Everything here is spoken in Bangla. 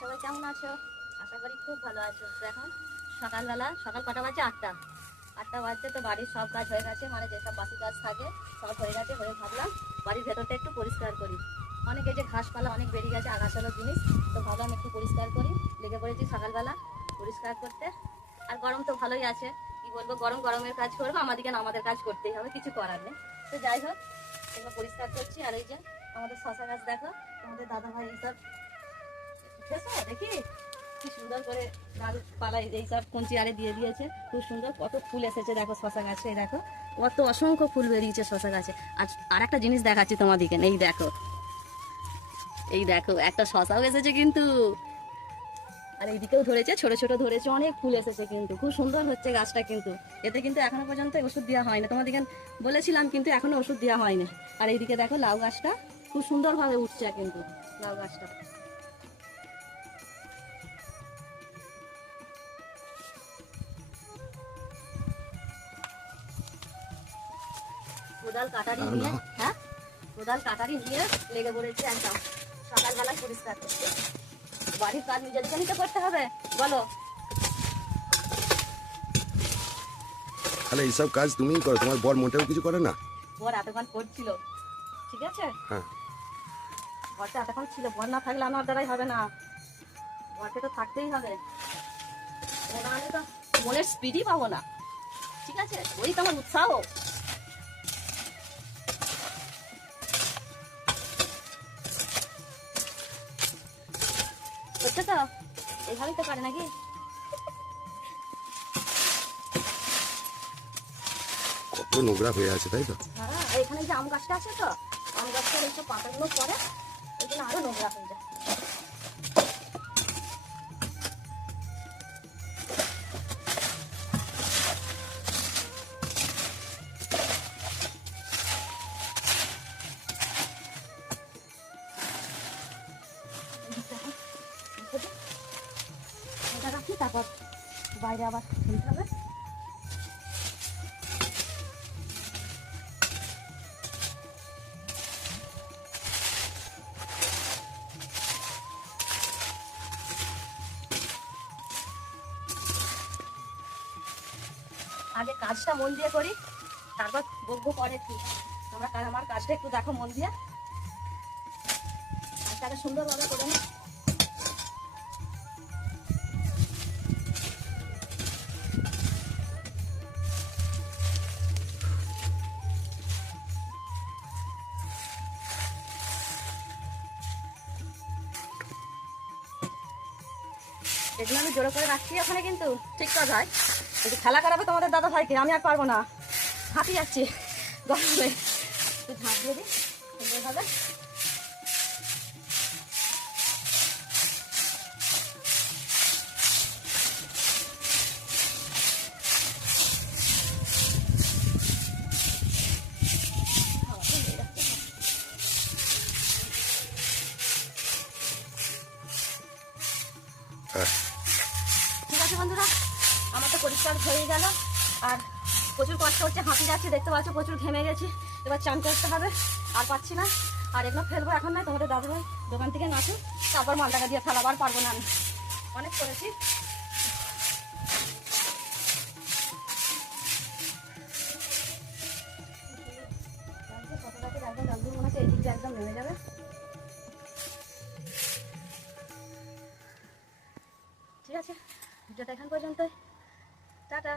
সবাই কেমন আছো? আশা করি খুব ভালো আছো। তো এখন সকালবেলা, সকাল কটা বাজে? 8টা বাজছে। তো বাড়ির সব কাজ হয়ে গেছে, মানে যেসব বাসি কাজ থাকে সব হয়ে গেছে। হয়ে ভাবলাম বাড়ির ভেতরটা একটু পরিষ্কার করি। অনেকে যে ঘাসপালা অনেক বেরিয়ে গেছে, আগাছালো জিনিস, তো ভাবলাম একটু পরিষ্কার করি। লেগে পড়েছি সকালবেলা পরিষ্কার করতে। আর গরম তো ভালোই আছে, কি বলবো, গরমের কাজ করবো, আমাদের কাজ করতেই হবে, কিছু করার নেই। তো যাই হোক, এগুলো পরিষ্কার করছি। আর এই যে আমাদের শশা গাছ দেখো, তোমাদের দাদা ভাই এইসব দেখি কি সুন্দর করে ডাল পালা এইসব কঞ্চি আরে দিয়ে দিয়েছে, খুব সুন্দর কত ফুল এসেছে দেখো শশা গাছে। দেখো কত অসংখ্য ফুল বেরিয়েছে শশা গাছে। আর একটা জিনিস দেখাচ্ছি তোমাদিকে, এই দেখো একটা শশাও এসেছে কিন্তু। আর এইদিকেও ধরেছে, ছোট ছোট ধরেছে, অনেক ফুল এসেছে কিন্তু, খুব সুন্দর হচ্ছে গাছটা। কিন্তু এতে কিন্তু এখনো পর্যন্ত ওষুধ দেওয়া হয়নি, তোমাদিকে বলেছিলাম, কিন্তু এখনো ওষুধ দেওয়া হয়নি। আর এইদিকে দেখো লাউ গাছটা খুব সুন্দরভাবে উঠছে কিন্তু, লাউ গাছটা। কোদাল কাটারি নিয়ে, হ্যাঁ কোদাল কাটারি নিয়ে লেগে পড়েছে একদম সকালবেলায় পরিষ্কার করতে। বাড়ির কাজ নিজেদেরকে নিতে করতে হবে, বলো। তাহলে এইসব কাজ তুমিই করো, তোমার বর মোটেও কিছু করে না? বর এতক্ষণ করছিল, ঠিক আছে, হ্যাঁ, বরটা এতক্ষণ ছিল। বর না থাকলে আমার দ্বারাই হবে না, বরকে তো থাকতেই হবে, নাহলে তো মনের স্পিডই পাবো না। ঠিক আছে, ওই তো আমার উৎসাহ। হচ্ছে তো, এইভাবেই তো পারে নাকি? কত নোংরা হয়ে আছে, তাই তো? হ্যাঁ, এখানে যে আম গাছটা আছে, তো আম গাছটার এইসব পাতাগুলো পরে, ওই জন্য আরো নোংরা হয়ে যায়। এটা রাখি, তারপর বাইরে আবার ফেলতে হবে। আগে কাজটা মন দিয়ে করি, তারপর বকবো পরে কি। তোমরা আমার কাজটা একটু দেখো মন দিয়ে, কাজটাকে সুন্দরভাবে করে নি। এগুলো আমি জোরে করে রাখছি ওখানে, কিন্তু ঠিক কাজ হয়। যদি খেলা করাবে তোমাদের দাদা ভাইকে, আমি আর পারবো না, হাঁপি যাচ্ছি গরমে। একটু ঝাঁপ দিয়ে দিই সুন্দরভাবে। হ্যাঁ, ঠিক আছে বন্ধুরা, আমার তো পরিষ্কার হয়ে গেল। আর প্রচুর কষ্ট হচ্ছে, হাঁপি যাচ্ছে, দেখতে পাচ্ছ প্রচুর ঘেমে গেছি। এবার চান করতে হবে, আর পাচ্ছি না। আর এগুলো ফেলবো এখন নয়, তোমাদের দাদুভাই দোকান থেকে নাচু, তারপর মাল টাকা দিয়ে ফেলাবার পারবো না, আমি অনেক করেছি। একদম জলদি মনে হচ্ছে এই দিকটা একদম নেমে যাবে। ঠিক আছে, ভিডিওটা এখান পর্যন্তই, টাটা।